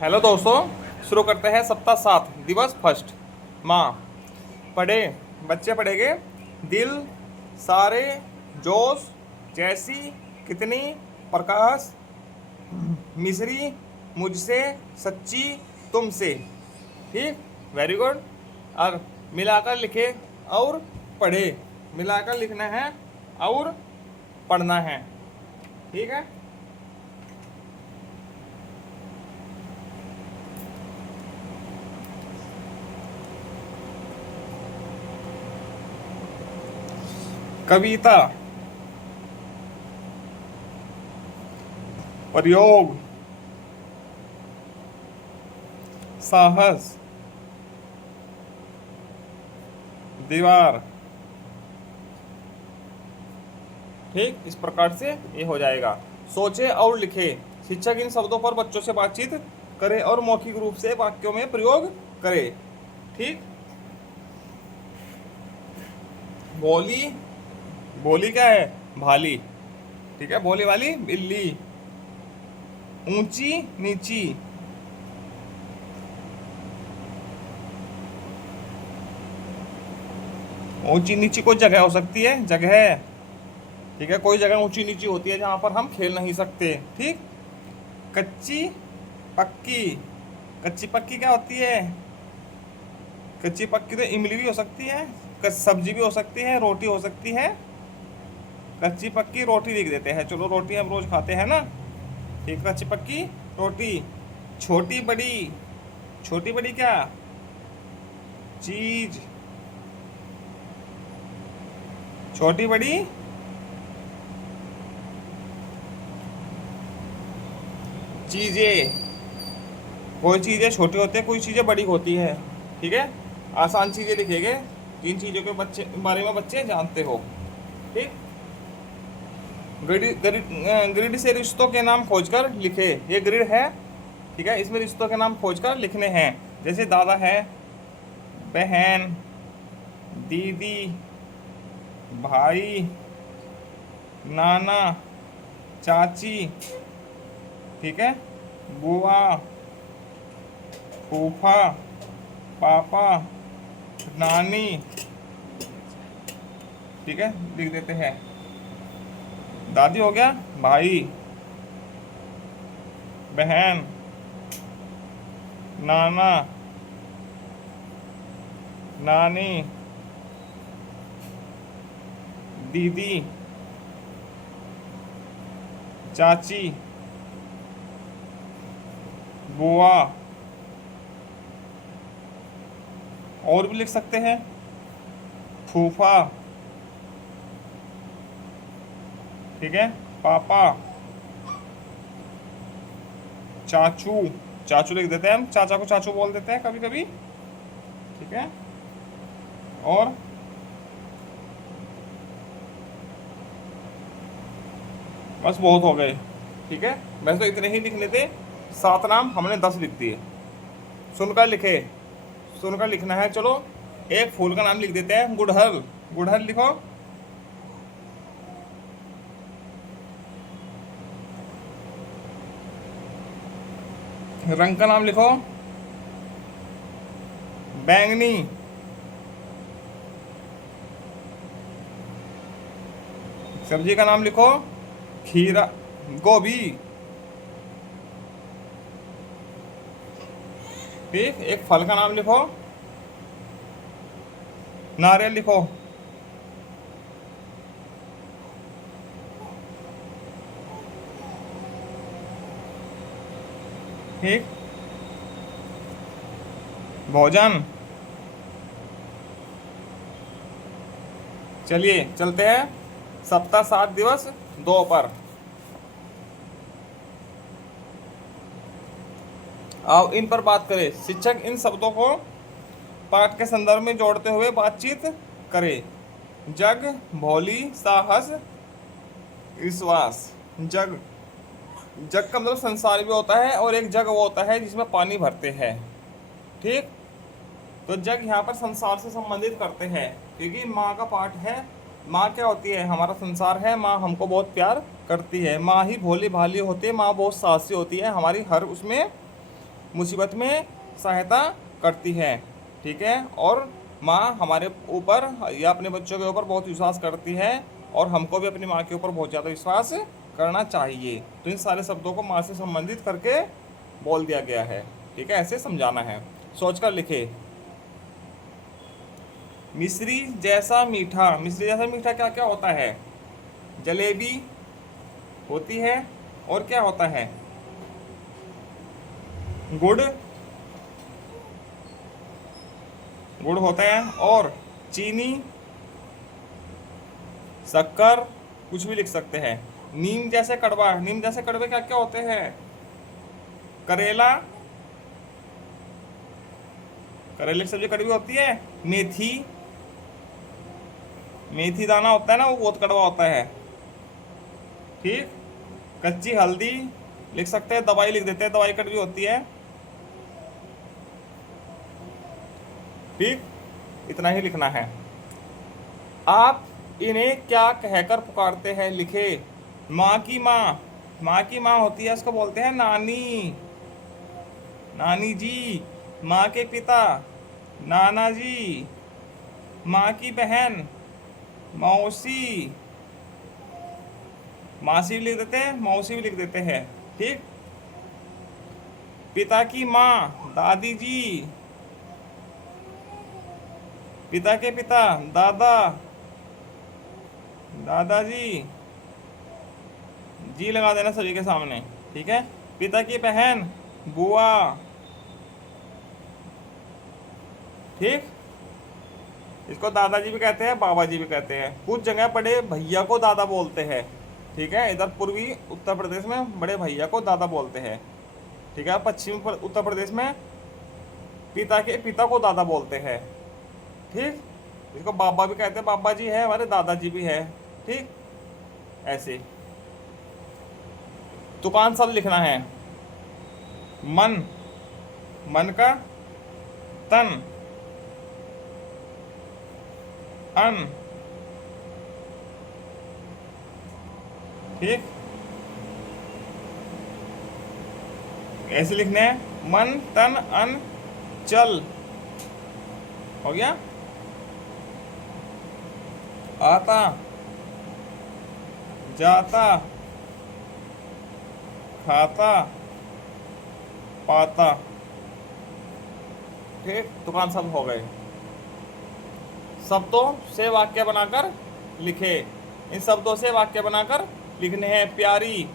Hello दोस्तों, शुरू करते हैं सप्ताह 7 दिवस फर्स्ट। माँ पढ़े, बच्चे पढ़ेंगे। दिल, सारे, जोश, जैसी, कितनी, प्रकाश, मिश्री, मुझसे, सच्ची, तुमसे। ठीक, वेरी गुड। अब मिलाकर लिखे और पढ़े। मिलाकर लिखना है और पढ़ना है। ठीक है। कविता, प्रयोग, साहस, दीवार। ठीक, इस प्रकार से ये हो जाएगा। सोचे और लिखे। शिक्षक इन शब्दों पर बच्चों से बातचीत करे और मौखिक रूप से वाक्यों में प्रयोग करे। ठीक। बोली, बोली क्या है? भाली। ठीक है, बोली वाली बिल्ली। ऊंची नीची। ऊंची नीची कोई जगह हो सकती है, जगह। ठीक है, कोई जगह ऊंची नीची होती है जहां पर हम खेल नहीं सकते। ठीक। कच्ची पक्की। कच्ची पक्की क्या होती है? कच्ची पक्की तो इमली भी हो सकती है, सब्जी भी हो सकती है, रोटी हो सकती है। कच्ची पक्की रोटी लिख देते हैं, चलो रोटी हम रोज खाते हैं ना। ठीक, कच्ची पक्की रोटी। छोटी बड़ी। छोटी बड़ी क्या चीज? छोटी बड़ी चीजें। कोई चीजें छोटी होती है, कोई चीजें बड़ी होती है। ठीक है, आसान चीजें लिखेंगे जिन चीजों के बारे में बच्चे जानते हो। ठीक। ग्रिड से रिश्तों के नाम खोजकर लिखे। ये ग्रिड है। ठीक है, इसमें रिश्तों के नाम खोजकर लिखने हैं। जैसे दादा है, बहन, दीदी, भाई, नाना, चाची। ठीक है, बुआ, फूफा, पापा, नानी। ठीक है, लिख देते हैं। दादी हो गया, भाई, बहन, नाना, नानी, दीदी, चाची, बुआ। और भी लिख सकते हैं, फूफा। ठीक है, पापा, चाचू। चाचू लिख देते हैं, हम चाचा को चाचू बोल देते हैं कभी कभी। ठीक है। और बस बहुत हो गए। ठीक है, वैसे तो इतने ही लिखने थे। 7 नाम हमने 10 लिख दिए। सुनकर लिखे। सुनकर लिखना है, चलो। एक फूल का नाम लिख देते हैं, गुड़हल। गुड़हल लिखो। रंग का नाम लिखो, बैंगनी। सब्जी का नाम लिखो, खीरा, गोभी। ठीक, एक फल का नाम लिखो, नारियल लिखो। ठीक। भोजन। चलिए चलते हैं सप्ताह 7 दिवस 2 पर। आओ इन पर बात करें। शिक्षक इन शब्दों को पाठ के संदर्भ में जोड़ते हुए बातचीत करे। जग, भोली, साहस, विश्वास। जग, जग का मतलब संसार भी होता है, और एक जग वो होता है जिसमें पानी भरते हैं। ठीक। तो जग यहाँ पर संसार से संबंधित करते हैं, क्योंकि माँ का पाठ है। माँ क्या होती है? हमारा संसार है। माँ हमको बहुत प्यार करती है। माँ ही भोली भाली होती है। माँ बहुत साहसी होती है, हमारी हर उसमें मुसीबत में सहायता करती है, ठीक है। और माँ हमारे ऊपर या अपने बच्चों के ऊपर बहुत विश्वास करती है, और हमको भी अपनी माँ के ऊपर बहुत ज़्यादा विश्वास करना चाहिए। तो इन सारे शब्दों को माँ से संबंधित करके बोल दिया गया है, ठीक है। ऐसे समझाना है, सोच कर लिखे। मिश्री जैसा मीठा, मिश्री जैसा मीठा क्या क्या होता है? जलेबी होती है, और क्या होता है? गुड़, गुड़ होता है, और चीनी, शक्कर, कुछ भी लिख सकते हैं। नीम जैसे कड़वा, नीम जैसे कड़वे क्या क्या होते हैं? करेला, करेले की सब्जी कड़वी होती है। मेथी, मेथी दाना होता है ना, वो बहुत कड़वा होता है, ठीक। कच्ची हल्दी लिख सकते हैं, दवाई लिख देते हैं, दवाई कड़वी होती है, ठीक। इतना ही लिखना है। आप इन्हें क्या कहकर पुकारते हैं? लिखे। माँ की माँ, माँ की माँ होती है, उसको बोलते हैं नानी, नानी जी। माँ के पिता, नाना जी। माँ की बहन, मौसी, मासी भी लिख देते हैं, मौसी भी लिख देते हैं, ठीक। पिता की माँ, दादी जी। पिता के पिता, दादा, दादाजी। जी लगा देना सभी के सामने, ठीक है। पिता की बहन, बुआ, ठीक। इसको दादाजी भी कहते हैं, बाबा जी भी कहते हैं। कुछ जगह बड़े भैया को दादा बोलते हैं, ठीक है। इधर पूर्वी उत्तर प्रदेश में बड़े भैया को दादा बोलते हैं, ठीक है। पश्चिमी उत्तर प्रदेश में पिता के पिता को दादा बोलते हैं, ठीक। इसको बाबा भी कहते हैं, बाबा जी है हमारे, दादाजी भी है, ठीक। ऐसे तुकान शब्द लिखना है। मन, मन का। तन, अन, ठीक। ऐसे लिखने हैं, मन तन अन चल। हो गया। आता, जाता, खाता, पाता, ठीक। दुकान शब्द हो गए। शब्दों से वाक्य बनाकर लिखे। इन शब्दों से वाक्य बनाकर लिखने हैं। प्यारी,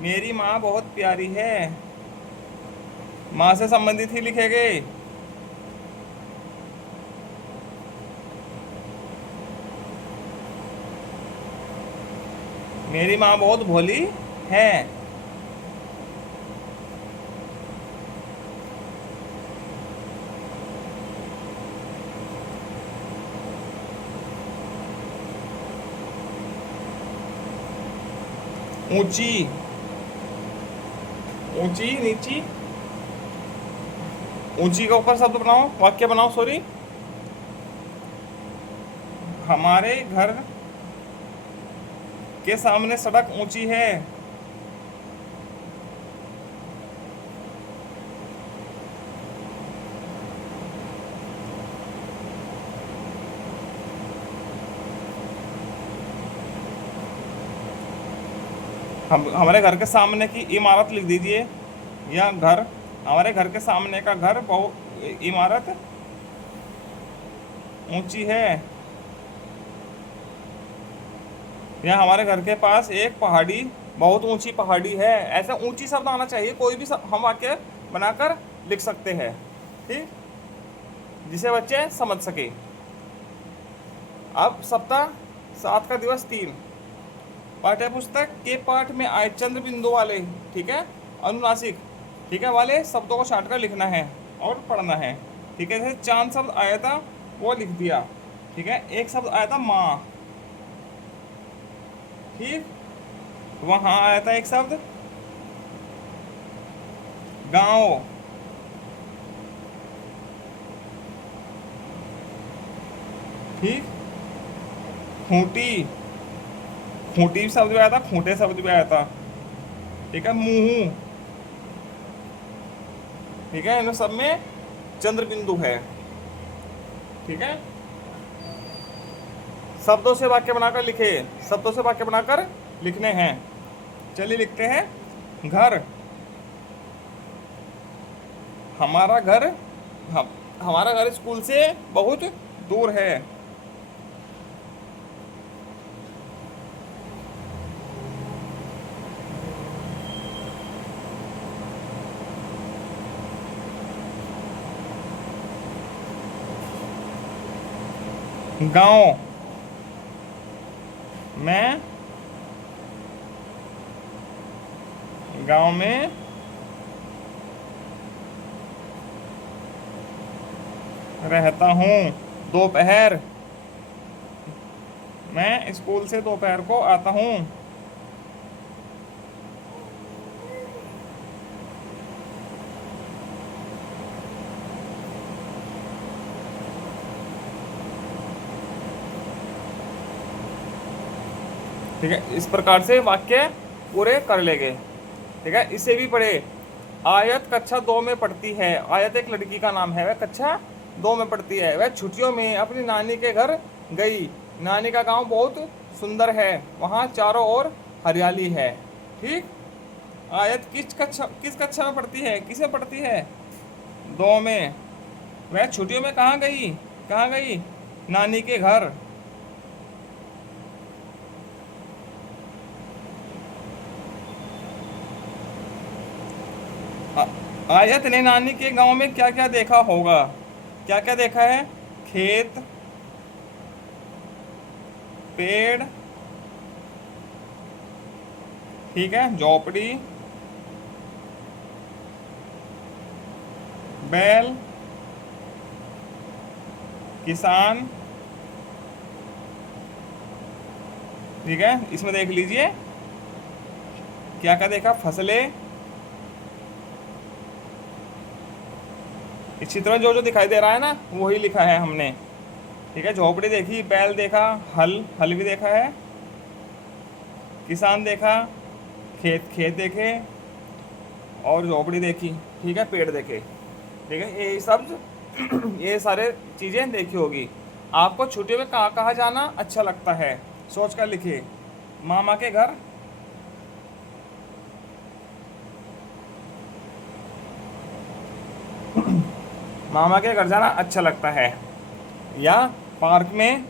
मेरी माँ बहुत प्यारी है, माँ से संबंधित ही लिखेंगे। मेरी माँ बहुत भोली है। ऊंची, ऊंची, नीची। ऊंची के ऊपर शब्द बनाओ, वाक्य बनाओ, सॉरी। हमारे घर के सामने सड़क ऊंची है। हम हमारे घर के सामने की इमारत लिख दीजिए, या घर। हमारे घर के सामने का घर बहुत, इमारत ऊंची है। या हमारे घर के पास एक पहाड़ी, बहुत ऊंची पहाड़ी है। ऐसा ऊंची शब्द आना चाहिए, कोई भी हम वाक्य बनाकर लिख सकते हैं, ठीक, जिसे बच्चे समझ सके। अब सप्ताह 7 का दिवस 3, पाठ्य पुस्तक के पाठ में आए चंद्र बिंदु वाले, ठीक है, अनुनासिक, ठीक है, वाले शब्दों को छांट कर लिखना है और पढ़ना है, ठीक है। जैसे चांद शब्द आया था वो लिख दिया, ठीक है। एक शब्द आया था माँ, ठीक। वहां आया था एक शब्द गांव, ठीक। खूंटी, खूंटी शब्द भी आया था, खूंटे शब्द भी आया था, ठीक है। मुंह, ठीक है, इन सब में चंद्र बिंदु है। ठीक है, शब्दों से वाक्य बनाकर लिखे, शब्दों से वाक्य बनाकर लिखने हैं। चलिए लिखते हैं। घर, हमारा घर, हमारा घर स्कूल से बहुत दूर है। गांव, मैं गांव में रहता हूँ। दोपहर, मैं स्कूल से दोपहर को आता हूँ। ठीक है, इस प्रकार से वाक्य पूरे कर लेंगे। ठीक है, इसे भी पढ़े। आयत कक्षा 2 में पढ़ती है। आयत एक लड़की का नाम है, वह कक्षा 2 में पढ़ती है। वह छुट्टियों में अपनी नानी के घर गई। नानी का गांव बहुत सुंदर है, वहाँ चारों ओर हरियाली है। ठीक, आयत किस कक्षा में पढ़ती है, किसे पढ़ती है? 2 में। वह छुट्टियों में कहाँ गई, कहाँ गई? नानी के घर। आयत ने नानी के गांव में क्या क्या देखा होगा? क्या क्या देखा है? खेत, पेड़, ठीक है, झोपड़ी, बैल, किसान। ठीक है, इसमें देख लीजिए क्या क्या देखा। फसलें, इसी तरह जो जो दिखाई दे रहा है ना वही लिखा है हमने। ठीक है, झोपड़ी देखी, बैल देखा, हल भी देखा है, किसान देखा, खेत देखे, और झोपड़ी देखी। ठीक है, पेड़ देखे। ठीक है, ये सब ये सारे चीज़ें देखी होगी। आपको छुट्टियों में कहाँ कहाँ जाना अच्छा लगता है, सोच कर लिखिए। मामा के घर, मामा के घर जाना अच्छा लगता है, या पार्क में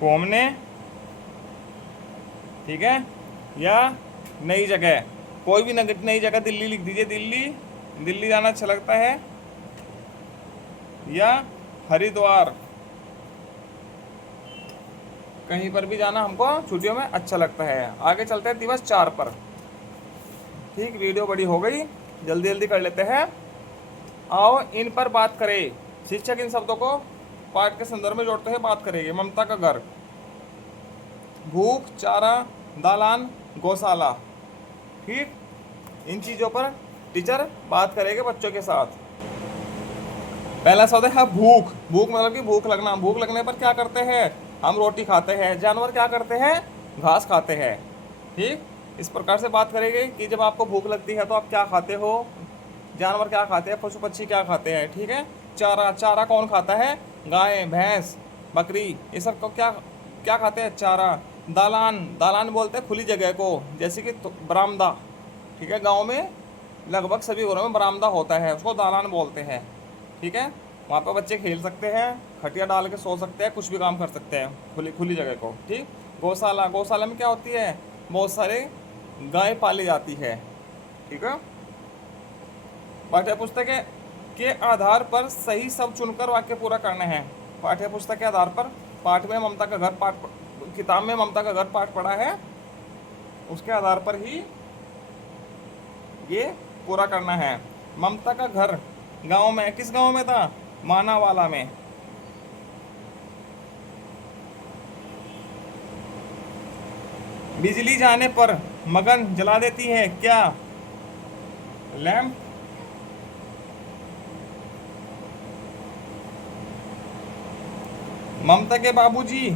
घूमने। ठीक है, या नई जगह, कोई भी नई जगह, दिल्ली लिख दीजिए, दिल्ली जाना अच्छा लगता है, या हरिद्वार। कहीं पर भी जाना हमको छुट्टियों में अच्छा लगता है। आगे चलते हैं दिवस 4 पर। ठीक, वीडियो बड़ी हो गई, जल्दी जल्दी कर लेते हैं। आओ इन पर बात करें। शिक्षक इन शब्दों को पाठ के संदर्भ में जोड़ते हुए बात करेंगे। ममता का घर, भूख, चारा, दालान, गौशाला। ठीक, इन चीज़ों पर टीचर बात करेंगे बच्चों के साथ। पहला शब्द है भूख। भूख मतलब कि भूख लगना। भूख लगने पर क्या करते हैं हम? रोटी खाते हैं। जानवर क्या करते हैं? घास खाते हैं। ठीक, इस प्रकार से बात करेंगे कि जब आपको भूख लगती है तो आप क्या खाते हो, जानवर क्या खाते हैं, पशु पक्षी क्या खाते हैं। ठीक है, चारा, चारा कौन खाता है? गाय, भैंस, बकरी, ये सब को क्या क्या खाते हैं? चारा। दालान, दालान बोलते हैं खुली जगह को, जैसे कि बरामदा। ठीक है, गांव में लगभग सभी घरों में बरामदा होता है, उसको दालान बोलते हैं। ठीक है, वहाँ पर बच्चे खेल सकते हैं, खटिया डाल के सो सकते हैं, कुछ भी काम कर सकते हैं खुली खुली जगह को। ठीक, गौशाला, गौशाला में क्या होती है? बहुत सारे गाय पाली जाती है। ठीक है, पाठ्य पुस्तक के आधार पर सही शब्द चुनकर वाक्य पूरा करने हैं। पाठ्य पुस्तक के आधार पर, पाठ में ममता का घर पाठ, किताब में ममता का घर पाठ पढ़ा है, उसके आधार पर ही ये पूरा करना है। ममता का घर गांव में, किस गांव में था? मानावाला में। बिजली जाने पर मगन जला देती है, क्या? लैंप। ममता के बाबूजी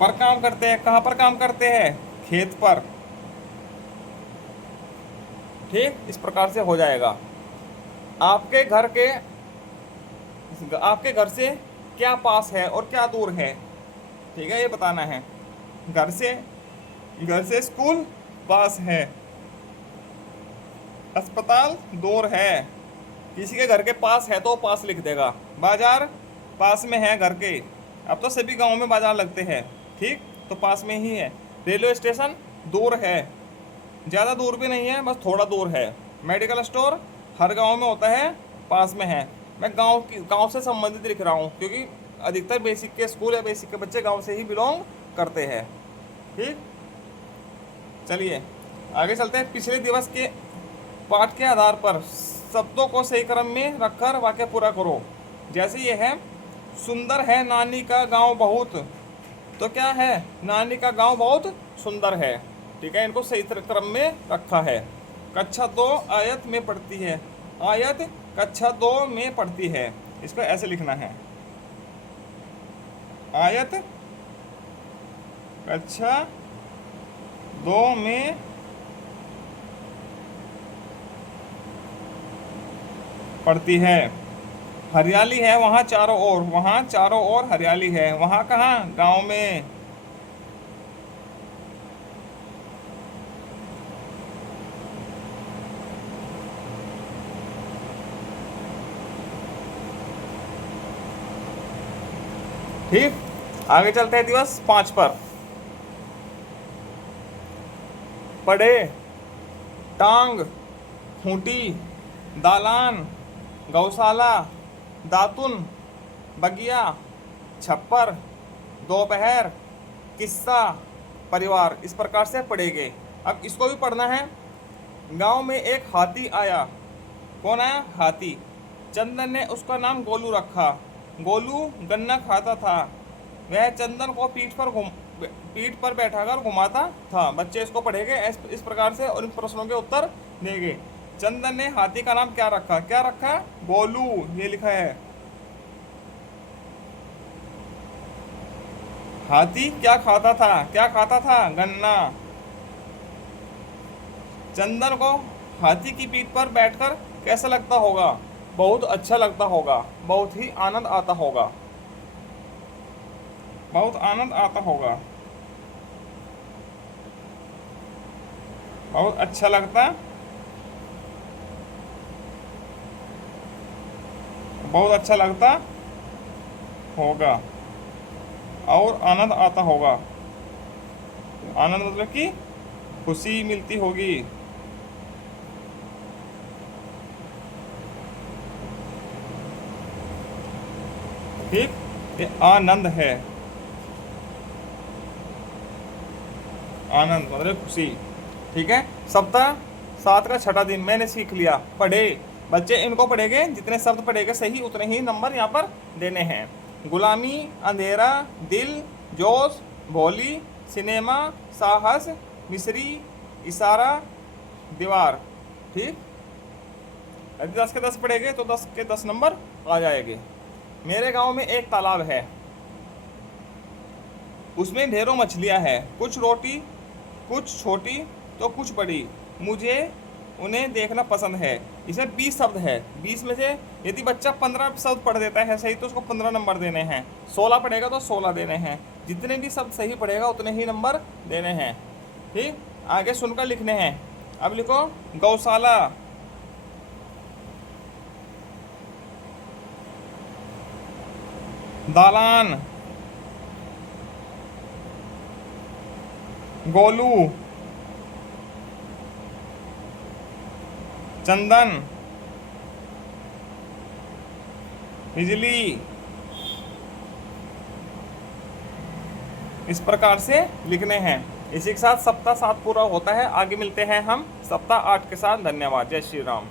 पर काम करते हैं, कहाँ पर काम करते हैं? खेत पर। ठीक, इस प्रकार से हो जाएगा। आपके घर के आपके घर से क्या पास है और क्या दूर है, ठीक है, ये बताना है। घर से स्कूल पास है, अस्पताल दूर है। किसी के घर के पास है तो पास लिख देगा। बाजार पास में है घर के, अब तो सभी गांव में बाजार लगते हैं, ठीक, तो पास में ही है। रेलवे स्टेशन दूर है, ज़्यादा दूर भी नहीं है, बस थोड़ा दूर है। मेडिकल स्टोर हर गांव में होता है, पास में है। मैं गांव से संबंधित लिख रहा हूँ क्योंकि अधिकतर बेसिक के स्कूल या बेसिक के बच्चे गांव से ही बिलोंग करते हैं, ठीक। चलिए आगे चलते हैं। पिछले दिवस के पाठ के आधार पर शब्दों को सही क्रम में रखकर वाक्य पूरा करो। जैसे ये है, सुंदर है नानी का गांव बहुत, तो क्या है, नानी का गांव बहुत सुंदर है, ठीक है, इनको सही क्रम में रखा है। कक्षा 2 आयत में पढ़ती है, आयत कक्षा 2 में पढ़ती है, इसको ऐसे लिखना है, आयत कक्षा 2 में पड़ती है। हरियाली है वहाँ चारों ओर, वहाँ चारों ओर हरियाली है, वहाँ कहाँ, गांव में। ठीक, आगे चलते हैं दिवस 5 पर। पढ़े, टांग, खूंटी, दालान, गौशाला, दातुन, बगिया, छप्पर, दोपहर, किस्सा, परिवार, इस प्रकार से पढ़ेंगे। अब इसको भी पढ़ना है। गांव में एक हाथी आया। कौन आया, हाथी। चंदन ने उसका नाम गोलू रखा। गोलू गन्ना खाता था। वह चंदन को पीठ पर बैठाकर घुमाता था। बच्चे इसको पढ़ेंगे इस प्रकार से और इन प्रश्नों के उत्तर देंगे। चंदन ने हाथी का नाम क्या रखा, क्या रखा, गोलू, ये लिखा है। हाथी क्या खाता था, क्या खाता था, गन्ना। चंदन को हाथी की पीठ पर बैठकर कैसा लगता होगा, बहुत अच्छा लगता होगा, बहुत ही आनंद आता होगा, बहुत आनंद आता होगा, बहुत अच्छा लगता, बहुत अच्छा लगता होगा और आनंद आता होगा। आनंद मतलब कि खुशी मिलती होगी। ठीक, ये आनंद है, आनंद मतलब खुशी। ठीक है, सप्ताह 7 का छठा दिन मैंने सीख लिया। पढ़े, बच्चे इनको पढ़ेंगे, जितने शब्द पढ़ेंगे सही उतने ही नंबर यहाँ पर देने हैं। गुलामी, अंधेरा, दिल, जोश, भोली, सिनेमा, साहस, मिस्री, इशारा, दीवार। ठीक, यदि 10 के 10 पढ़ेंगे तो 10 के 10 नंबर आ जाएंगे। मेरे गांव में एक तालाब है, उसमें ढेरों मछलियां हैं, कुछ रोटी, कुछ छोटी तो कुछ बड़ी। मुझे उन्हें देखना पसंद है। इसमें 20 शब्द है। 20 में से यदि बच्चा 15 शब्द पढ़ देता है सही तो उसको 15 नंबर देने हैं। 16 पढ़ेगा तो 16 देने हैं। जितने भी शब्द सही पढ़ेगा उतने ही नंबर देने हैं। ठीक, आगे सुनकर लिखने हैं। अब लिखो, गौशाला, दालान, गोलू, चंदन, बिजली, इस प्रकार से लिखने हैं। इसी के साथ सप्ताह 7 पूरा होता है। आगे मिलते हैं हम सप्ताह 8 के साथ। धन्यवाद। जय श्री राम।